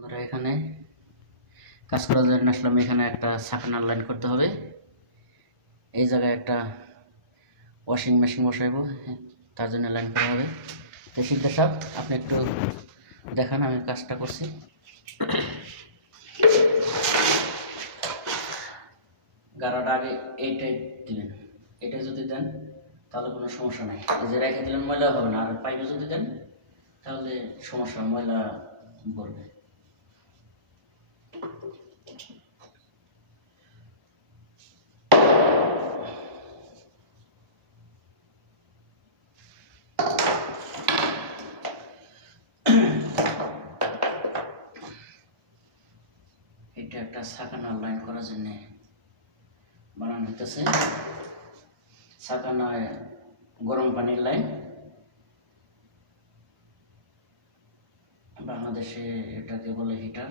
বন্ধুরা এখানে কাজ করার জন্য আসলাম। এখানে একটা সাকানার লাইন করতে হবে। এই জায়গায় একটা ওয়াশিং মেশিন বসাইবো হ্যাঁ, তার জন্য লাইন করা হবে। তো শিল্পের সাহেব আপনি একটু দেখান আমি কাজটা করছি। গাড়াটা আগে এইটাই দিলেন এটা যদি দেন তাহলে কোনো সমস্যা নাই। এই যে রেখে দিলেন ময়লা হবে না। আর পাইপে যদি দেন তাহলে সমস্যা ময়লা পড়বে এটা একটা সাকানা লাইন করার জন্য বানানো হইতেছে। সাকানায় গরম পানির লাইন বাংলাদেশে এটাকে বলে হিটার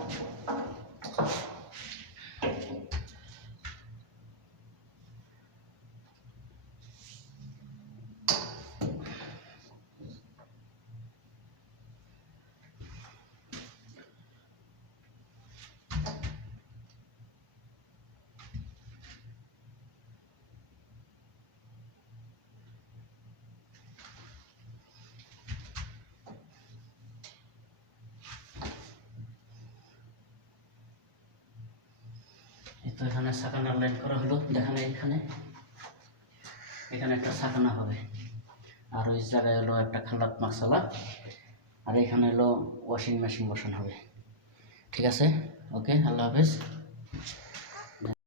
তো এখানে সাকানার লাইন করা হলো। দেখেন এখানে এখানে একটা সাকানা হবে। আর ওই জায়গায় হলো একটা খালাত মশলা আর এখানে হলো ওয়াশিং মেশিন বসানো হবে। ঠিক আছে? ওকে আল্লাহ হাফেজ।